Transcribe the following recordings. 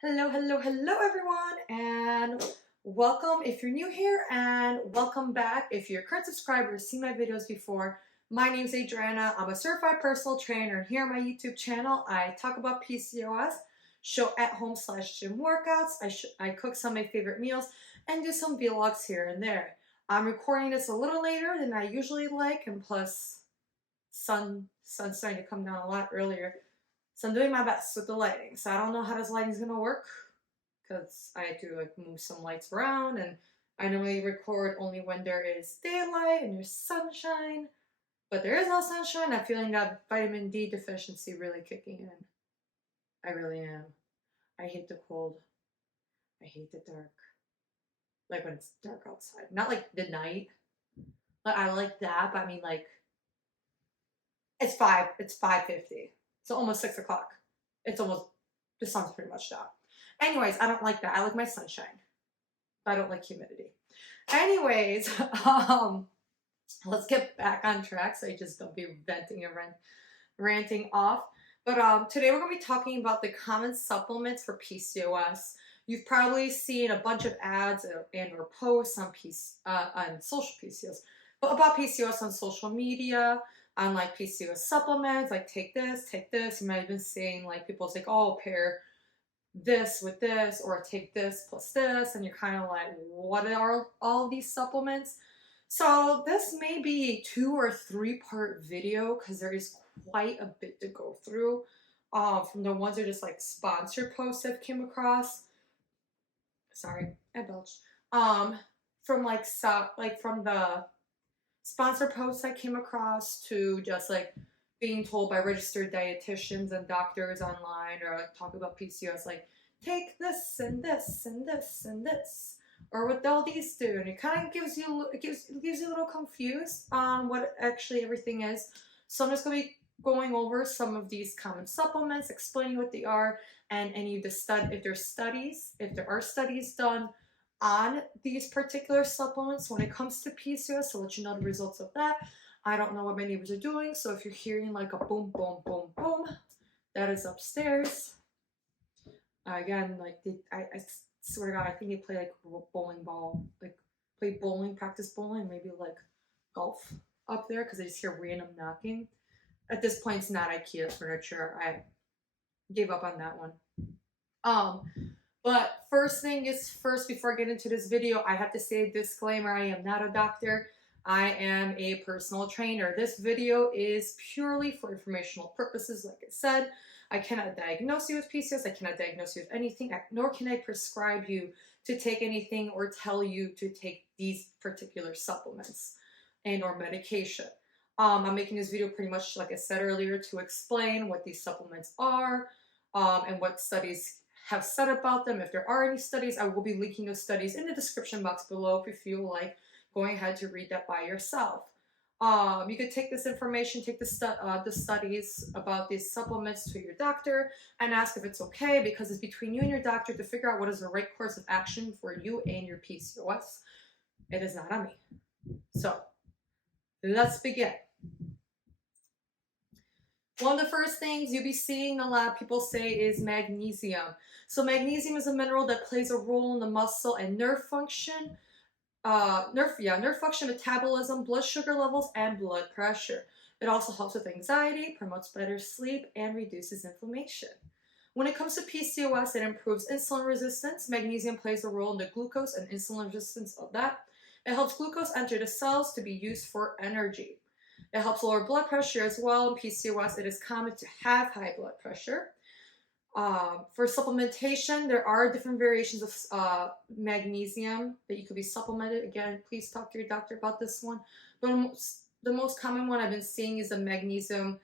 Hello, hello, hello everyone, and welcome if you're new here, and welcome back if you're a current subscriber or seen my videos before. My name is Adriana. I'm a certified personal trainer, and here on my YouTube channel, I talk about PCOS, show at-home/gym workouts, I cook some of my favorite meals, and do some vlogs here and there. I'm recording this a little later than I usually like, and plus, sun's starting to come down a lot earlier. So I'm doing my best with the lighting. So I don't know how this lighting's gonna work because I had to like move some lights around, and I normally record only when there is daylight and there's sunshine. But there is no sunshine. I'm feeling that vitamin D deficiency really kicking in. I really am. I hate the cold. I hate the dark. Like when it's dark outside. Not like the night. But I like that, but I mean like it's 5:50. So almost 6 o'clock. It's almost, the sun's pretty much down. Anyways, I don't like that. I like my sunshine. I don't like humidity. Anyways, let's get back on track so I just don't be venting and ranting off. But today we're going to be talking about the common supplements for PCOS. You've probably seen a bunch of ads and or posts on social PCOS, but about PCOS on social media, on like PCOS supplements, like take this. You might have been seeing like people say, oh, pair this with this, or take this plus this, and you're kind of like, what are all these supplements? So this may be a 2 or 3 part video because there is quite a bit to go through. From the ones that are just like sponsored posts I've came across. Sorry, I belched. From from the sponsor posts I came across to just like being told by registered dietitians and doctors online, or like talk about PCOS, like take this and this and this and this, or what all these do, and it kind of gives you a little confused on what actually everything is. So I'm just going to be going over some of these common supplements, explaining what they are, and any of the if there are studies done on these particular supplements when it comes to PCOS, to let you know the results of that. I don't know what my neighbors are doing, so if you're hearing like a boom, boom, boom, boom, that is upstairs. Again, like I swear to God, I think they play like bowling ball, like play bowling, practice bowling, maybe like golf up there because I just hear random knocking. At this point, it's not IKEA furniture. I gave up on that one. But first thing is first, before I get into this video, I have to say a disclaimer. I am not a doctor. I am a personal trainer. This video is purely for informational purposes. Like I said, I cannot diagnose you with PCOS. I cannot diagnose you with anything, nor can I prescribe you to take anything or tell you to take these particular supplements and or medication. I'm making this video pretty much, like I said earlier, to explain what these supplements are and what studies have said about them. If there are any studies, I will be linking those studies in the description box below if you feel like going ahead to read that by yourself. You could take this information, take the studies about these supplements to your doctor and ask if it's okay, because it's between you and your doctor to figure out what is the right course of action for you and your PCOS. It is not on me. So let's begin. One of the first things you'll be seeing a lot of people say is magnesium. So magnesium is a mineral that plays a role in the muscle and nerve function, nerve function, metabolism, blood sugar levels, and blood pressure. It also helps with anxiety, promotes better sleep, and reduces inflammation. When it comes to PCOS, it improves insulin resistance. Magnesium plays a role in the glucose and insulin resistance of that. It helps glucose enter the cells to be used for energy. It helps lower blood pressure as well. In PCOS, it is common to have high blood pressure. For supplementation, there are different variations of magnesium that you could be supplemented. Again, please talk to your doctor about this one. But the most common one I've been seeing is the magnesium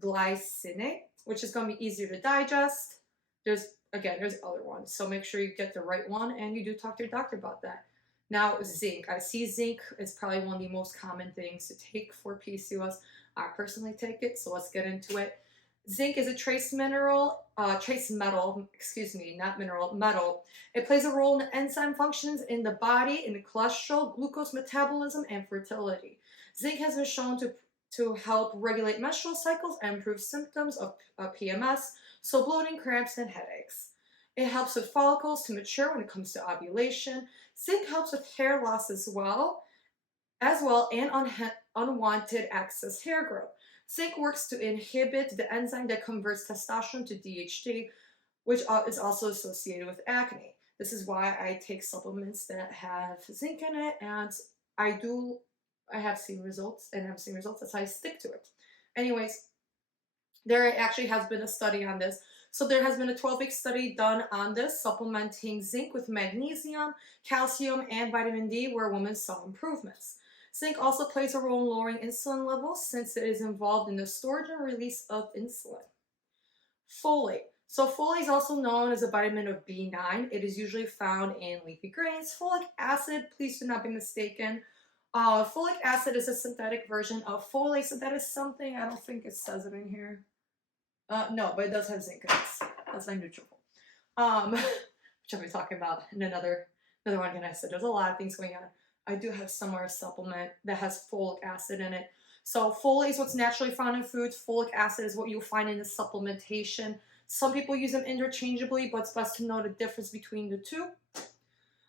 glycinate, which is going to be easier to digest. There's other ones, so make sure you get the right one and you do talk to your doctor about that. Now, zinc. I see zinc is probably one of the most common things to take for PCOS. I personally take it, so let's get into it. Zinc is a trace metal. It plays a role in the enzyme functions in the body, in the cholesterol, glucose metabolism, and fertility. Zinc has been shown to help regulate menstrual cycles and improve symptoms of PMS, so bloating, cramps, and headaches. It helps with follicles to mature when it comes to ovulation. Zinc helps with hair loss as well, and unwanted excess hair growth. Zinc works to inhibit the enzyme that converts testosterone to DHT, which is also associated with acne. This is why I take supplements that have zinc in it, and I have seen results, that's why I stick to it. Anyways, there actually has been a study on this. So there has been a 12-week study done on this, supplementing zinc with magnesium, calcium, and vitamin D, where women saw improvements. Zinc also plays a role in lowering insulin levels since it is involved in the storage and release of insulin. Folate. So folate is also known as a vitamin of B9. It is usually found in leafy greens. Folic acid, please do not be mistaken. Folic acid is a synthetic version of folate, so that is something, I don't think it says it in here. No, but it does have zinc in it. That's my Nutrafol. Which I'll be talking about in another one. And I said there's a lot of things going on. I do have somewhere a supplement that has folic acid in it. So folate is what's naturally found in foods. Folic acid is what you'll find in the supplementation. Some people use them interchangeably, but it's best to know the difference between the two.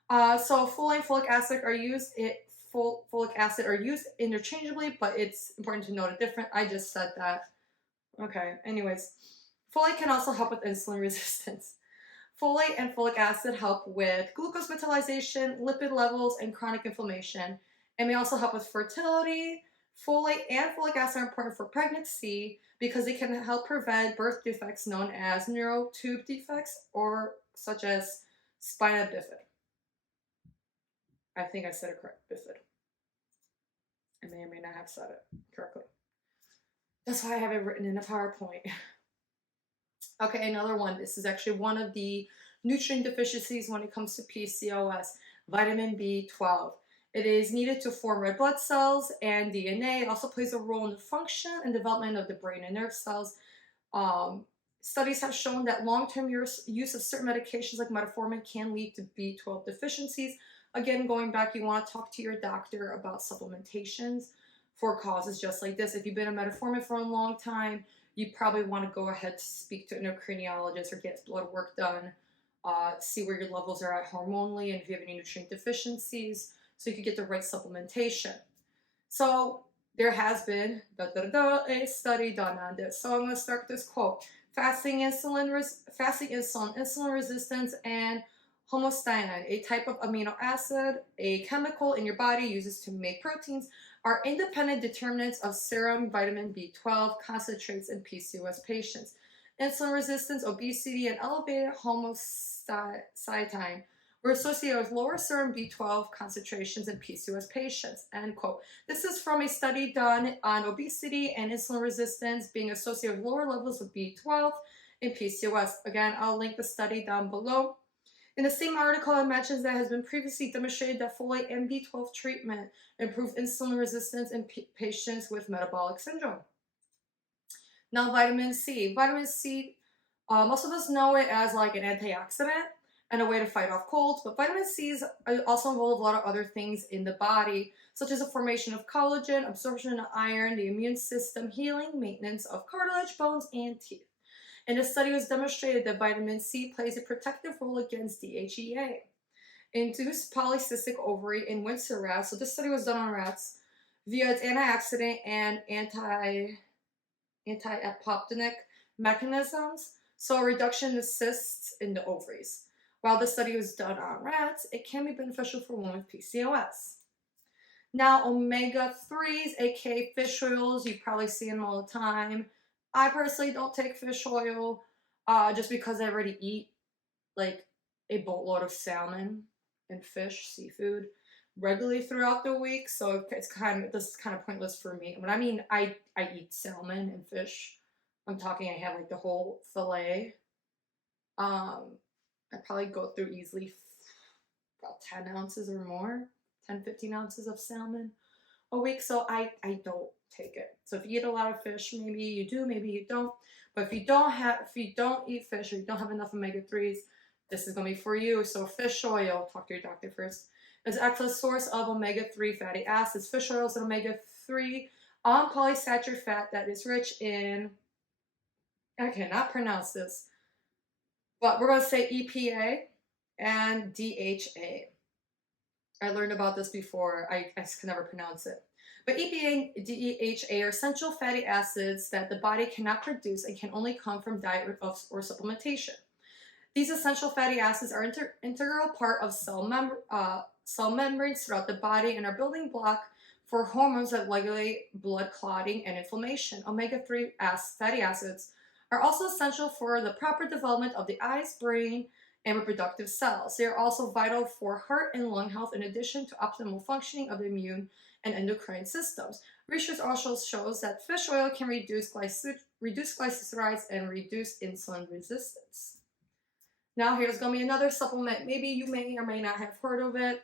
So folate and folic acid are used. Folic acid are used interchangeably, but it's important to know the difference. I just said that. Okay, anyways. Folate can also help with insulin resistance. Folate and folic acid help with glucose metabolization, lipid levels, and chronic inflammation. It may also help with fertility. Folate and folic acid are important for pregnancy because they can help prevent birth defects known as neural tube defects, or such as spina bifida. I think I said it correct, bifida. I may or may not have said it correctly. That's why I have it written in a PowerPoint. Okay, another one. This is actually one of the nutrient deficiencies when it comes to PCOS, vitamin B12. It is needed to form red blood cells and DNA. It also plays a role in the function and development of the brain and nerve cells. Studies have shown that long-term use of certain medications like metformin can lead to B12 deficiencies. Again, going back, you want to talk to your doctor about supplementations for causes just like this. If you've been on metformin for a long time, you probably want to go ahead to speak to an endocrinologist or get blood work done, see where your levels are at hormonally and if you have any nutrient deficiencies, so you can get the right supplementation. So there has been a study done on this. So I'm going to start with this quote. Fasting insulin resistance, and homocysteine, a type of amino acid, a chemical in your body uses to make proteins, are independent determinants of serum vitamin B12 concentrates in PCOS patients. Insulin resistance, obesity, and elevated homocysteine were associated with lower serum B12 concentrations in PCOS patients, end quote. This is from a study done on obesity and insulin resistance being associated with lower levels of B12 in PCOS. Again, I'll link the study down below. In the same article, it mentions that it has been previously demonstrated that folate and B12 treatment improve insulin resistance in patients with metabolic syndrome. Now, vitamin C. Vitamin C, most of us know it as like an antioxidant and a way to fight off colds, but vitamin C is also involved a lot of other things in the body, such as the formation of collagen, absorption of iron, the immune system, healing, maintenance of cartilage, bones, and teeth. In a study, it was demonstrated that vitamin C plays a protective role against DHEA. Induced polycystic ovary in Windsor rats. So this study was done on rats via its antioxidant and anti-apoptotic mechanisms. So a reduction in the cysts in the ovaries. While the study was done on rats, it can be beneficial for women with PCOS. Now, omega-3s, aka fish oils, you probably see them all the time. I personally don't take fish oil just because I already eat like a boatload of salmon and fish, seafood, regularly throughout the week. So this is kind of pointless for me. When I mean I eat salmon and fish, I'm talking I have like the whole fillet. I probably go through easily about 10 ounces or more, 10, 15 ounces of salmon a week. So I don't take it. So if you eat a lot of fish, maybe you do, maybe you don't. But if you don't eat fish or you don't have enough omega-3s, this is going to be for you. So fish oil, talk to your doctor first, is an excellent source of omega-3 fatty acids. Fish oil is an omega-3 polysaccharide fat that is rich in, I cannot pronounce this, but we're going to say EPA and DHA. I learned about this before. I can never pronounce it. But EPA and DHA are essential fatty acids that the body cannot produce and can only come from diet or supplementation. These essential fatty acids are integral part of cell membranes throughout the body and are building block for hormones that regulate blood clotting and inflammation. Omega-3 fatty acids are also essential for the proper development of the eyes, brain, and reproductive cells. They are also vital for heart and lung health in addition to optimal functioning of the immune and endocrine systems. Research also shows that fish oil can reduce glycerides and reduce insulin resistance. Now here's going to be another supplement. Maybe you may or may not have heard of it.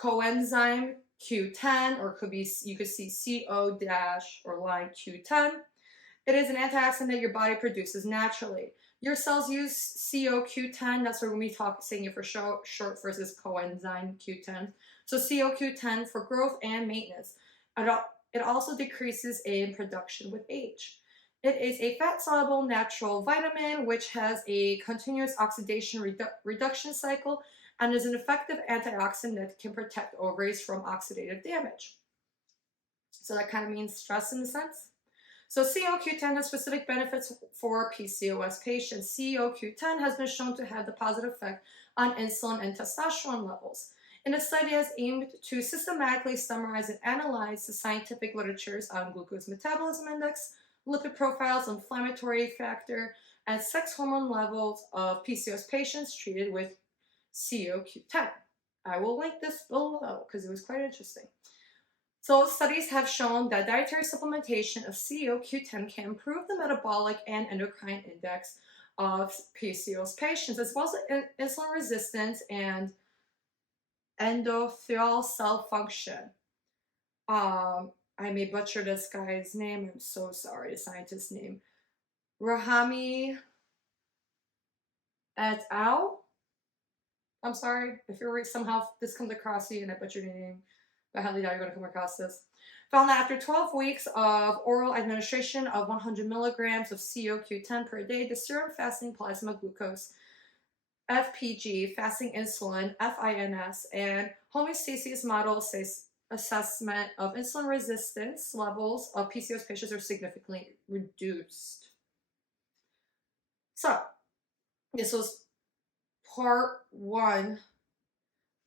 Coenzyme Q10, or you could see CO- or line Q10. It is an antioxidant that your body produces naturally. Your cells use CoQ10. That's what we're going to be saying it for short versus coenzyme Q10. So CoQ10 for growth and maintenance. It also decreases in production with age. It is a fat-soluble natural vitamin which has a continuous oxidation reduction cycle and is an effective antioxidant that can protect ovaries from oxidative damage. So that kind of means stress in a sense. So CoQ10 has specific benefits for PCOS patients. CoQ10 has been shown to have the positive effect on insulin and testosterone levels. In a study that has aimed to systematically summarize and analyze the scientific literatures on glucose metabolism index, lipid profiles, inflammatory factor, and sex hormone levels of PCOS patients treated with CoQ10. I will link this below because it was quite interesting. So studies have shown that dietary supplementation of CoQ10 can improve the metabolic and endocrine index of PCOS patients, as well as insulin resistance and endothelial cell function. I may butcher this guy's name. I'm so sorry. The scientist's name. Rahami et al. I'm sorry if you're somehow this comes across you and I butchered your name. But I highly doubt you're going to come across this. Found that after 12 weeks of oral administration of 100 milligrams of CoQ10 per day, the serum fasting plasma glucose, FPG, fasting insulin, FINS, and homeostasis model assessment of insulin resistance levels of PCOS patients are significantly reduced. So, this was part 1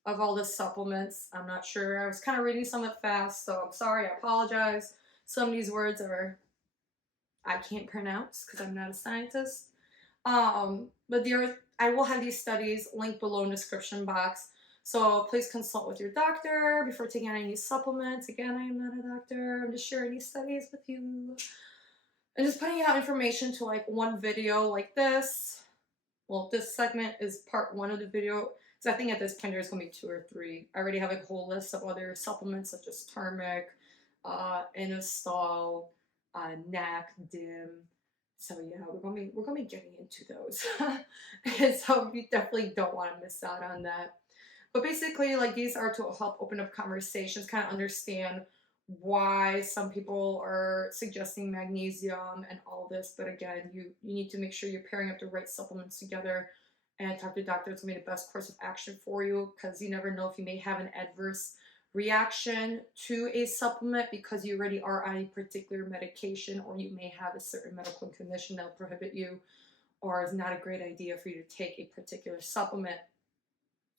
of all the supplements. I'm not sure. I was kind of reading some of it fast, so I'm sorry. I apologize. Some of these words I can't pronounce because I'm not a scientist. But I will have these studies linked below in the description box. So please consult with your doctor before taking any supplements. Again, I am not a doctor. I'm just sharing these studies with you. And just putting out information to like one video like this. Well, this segment is part 1 of the video. So I think at this point there's going to be 2 or 3. I already have a whole list of other supplements such as turmeric, inositol, NAC, DIM. So yeah, we're gonna be getting into those. And so you definitely don't want to miss out on that. But basically, like, these are to help open up conversations, kind of understand why some people are suggesting magnesium and all this. But again, you need to make sure you're pairing up the right supplements together and talk to your doctor to make the best course of action for you, because you never know if you may have an adverse reaction to a supplement because you already are on a particular medication, or you may have a certain medical condition that will prohibit you, or is not a great idea for you to take a particular supplement.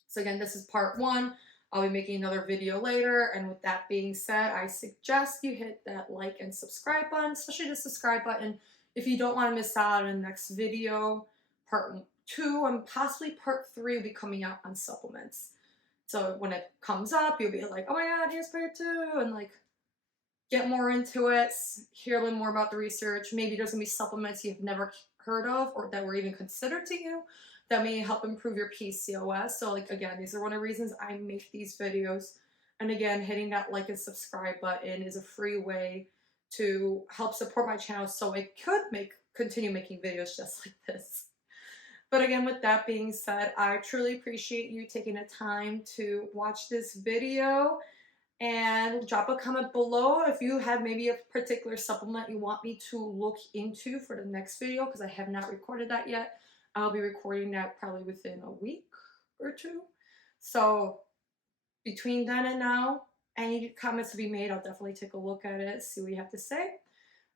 So again, this is part 1. I'll be making another video later, and with that being said, I suggest you hit that like and subscribe button, especially the subscribe button, if you don't want to miss out on the next video. Part 2 and possibly part 3 will be coming out on supplements. So when it comes up, you'll be like, oh my god, here's part 2, and like get more into it, hear a little more about the research. Maybe there's gonna be supplements you've never heard of or that were even considered to you that may help improve your PCOS. So like, again, these are one of the reasons I make these videos. And again, hitting that like and subscribe button is a free way to help support my channel so I could continue making videos just like this. But again, with that being said, I truly appreciate you taking the time to watch this video, and drop a comment below if you have maybe a particular supplement you want me to look into for the next video, because I have not recorded that yet. I'll be recording that probably within a week or two. So between then and now, any comments to be made, I'll definitely take a look at it, see what you have to say.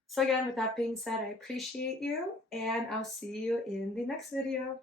So again, with that being said, I appreciate you, and I'll see you in the next video.